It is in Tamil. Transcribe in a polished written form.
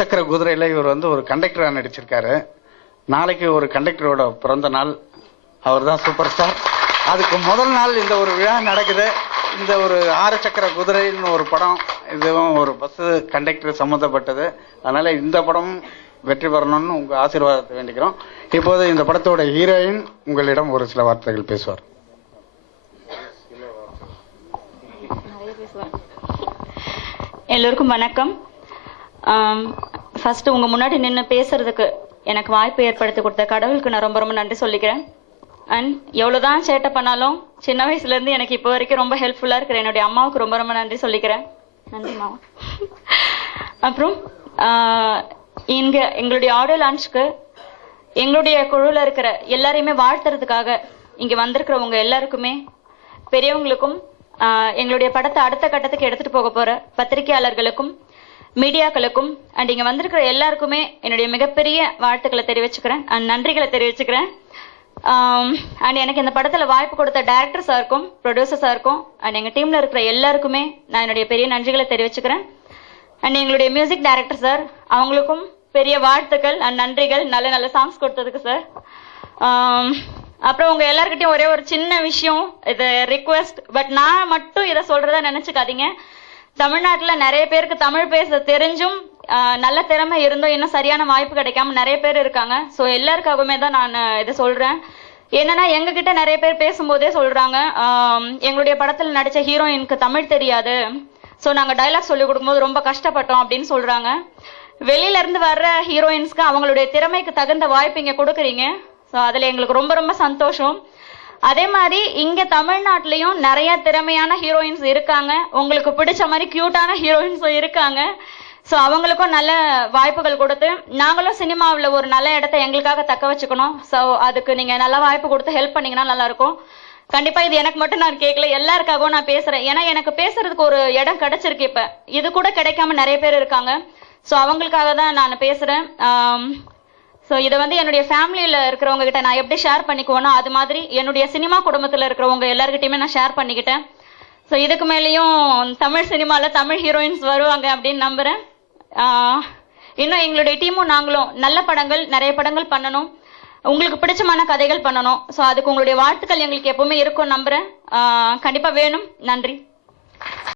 சக்கர குதிரையில் இவர் ஒரு கண்டக்டராக நடிச்சிருக்காரு. நாளைக்கு ஒரு கண்டக்டரோட பிறந்த நாள். அவர் தான் சூப்பர் ஸ்டார். அதுக்கு முதல் நாள் இந்த ஒரு விழா நடக்குது. இந்த ஒரு 6 சக்கர குதிரைன்னு ஒரு படம், இதுவும் ஒரு பஸ் கண்டக்டர் சம்மந்தப்பட்டது. அதனால இந்த படம் வெற்றி பெறணும்னு உங்க ஆசீர்வாதத்தை வேண்டிக்கிறோம். இப்போது இந்த படத்தோட ஹீரோயின் உங்களிடம் ஒரு சில வார்த்தைகள் பேசுவார். எல்லோருக்கும் வணக்கம். ஃபர்ஸ்ட் உங்க முன்னாடி நின்று பேசுறதுக்கு எனக்கு வாய்ப்பு ஏற்படுத்தி கொடுத்த கடவுளுக்கு நான் ரொம்ப ரொம்ப நன்றி சொல்லிக்கிறேன். அண்ட் எவ்வளவுதான் சேட்டை பண்ணாலும் சின்ன வயசுல இருந்து எனக்கு இப்போ வரைக்கும் ரொம்ப ஹெல்ப்ஃபுல்லா இருக்கிற என்னுடைய அம்மாவுக்கு ரொம்ப ரொம்ப நன்றி சொல்லிக்கிறேன். நன்றி மாமா. அப்புறம் இங்க எங்களுடைய ஆடியோ லான்ச்சுக்கு எங்களுடைய குழுல இருக்கிற எல்லாரையுமே வாழ்த்துறதுக்காக இங்க வந்திருக்கிறவங்க எல்லாருக்குமே, பெரியவங்களுக்கும், எங்களுடைய படத்தை அடுத்த கட்டத்துக்கு எடுத்துட்டு போக போற பத்திரிகையாளர்களுக்கும் மீடியாக்களுக்கும் அண்ட் இங்க வந்திருக்கிற எல்லாருக்குமே என்னுடைய மிகப்பெரிய வாழ்த்துக்களை தெரிவிச்சுக்கிறேன் அண்ட் நன்றிகளை தெரிவிச்சுக்கிறேன். அண்ட் எனக்கு இந்த படத்துல வாய்ப்பு கொடுத்த டைரக்டர் சாருக்கும் ப்ரொடியூசர் சாருக்கும் அண்ட் எங்க டீம்ல இருக்கிற எல்லாருக்குமே நான் என்னுடைய பெரிய நன்றிகளை தெரிவிச்சுக்கிறேன். அண்ட் எங்களுடைய மியூசிக் டைரக்டர் சார், அவங்களுக்கும் பெரிய வாழ்த்துக்கள் அண்ட் நன்றிகள், நல்ல நல்ல சாங்ஸ் கொடுத்ததுக்கு சார். அப்புறம் உங்க எல்லாருக்கிட்டையும் ஒரே ஒரு சின்ன விஷயம், இது ரிக்வெஸ்ட், பட் நான் மட்டும் இதை சொல்றதா நினைச்சுக்காதீங்க. தமிழ்நாட்டுல நிறைய பேருக்கு தமிழ் பேச தெரிஞ்சும் நல்ல திறமை இருந்தும் இன்னும் சரியான வாய்ப்பு கிடைக்காம நிறைய பேர் இருக்காங்க. ஸோ எல்லாருக்காகவுமே தான் நான் இதை சொல்றேன். என்னன்னா, எங்ககிட்ட நிறைய பேர் பேசும்போதே சொல்றாங்க, எங்களுடைய படத்துல நடிச்ச ஹீரோயினுக்கு தமிழ் தெரியாது, ஸோ நாங்க டைலாக் சொல்லி கொடுக்கும்போது ரொம்ப கஷ்டப்பட்டோம் அப்படின்னு சொல்றாங்க. வெளியில இருந்து வர்ற ஹீரோயின்ஸ்க்கு அவங்களுடைய திறமைக்கு தகுந்த வாய்ப்பு இங்க கொடுக்குறீங்க. ஸோ அதுல எங்களுக்கு ரொம்ப ரொம்ப சந்தோஷம். அதே மாதிரி இங்க தமிழ்நாட்டிலையும் நிறைய திறமையான ஹீரோயின்ஸ் இருக்காங்க, உங்களுக்கு பிடிச்ச மாதிரி கியூட்டான ஹீரோயின்ஸும் இருக்காங்க. ஸோ அவங்களுக்கும் நல்ல வாய்ப்புகள் கொடுத்து நாங்களும் சினிமாவில் ஒரு நல்ல இடத்த எங்களுக்காக தக்க வச்சுக்கணும். ஸோ அதுக்கு நீங்க நல்ல வாய்ப்பு கொடுத்து ஹெல்ப் பண்ணீங்கன்னா நல்லா இருக்கும். கண்டிப்பா இது எனக்கு மட்டும் நான் கேட்கல, எல்லாருக்காகவும் நான் பேசுறேன். ஏன்னா எனக்கு பேசுறதுக்கு ஒரு இடம் கிடைச்சிருக்கு. இப்ப இது கூட கிடைக்காம நிறைய பேர் இருக்காங்க. ஸோ அவங்களுக்காக தான் நான் பேசுறேன். ஸோ இதை என்னுடைய ஃபேமிலியில் இருக்கிறவங்க கிட்ட நான் எப்படி ஷேர் பண்ணிக்குவேனோ அது மாதிரி என்னுடைய சினிமா குடும்பத்தில் இருக்கிறவங்க எல்லாருக்கிட்டையுமே நான் ஷேர் பண்ணிக்கிட்டேன். ஸோ இதுக்கு மேலேயும் தமிழ் சினிமாவில் தமிழ் ஹீரோயின்ஸ் வருவாங்க அப்படின்னு நம்புறேன். இன்னும் எங்களுடைய டீமும் நாங்களும் நல்ல படங்கள், நிறைய படங்கள் பண்ணணும், உங்களுக்கு பிடிச்சமான கதைகள் பண்ணணும். ஸோ அதுக்கு உங்களுடைய வாழ்த்துக்கள் எங்களுக்கு எப்பவுமே இருக்கும் நம்புறேன். கண்டிப்பாக வேணும். நன்றி.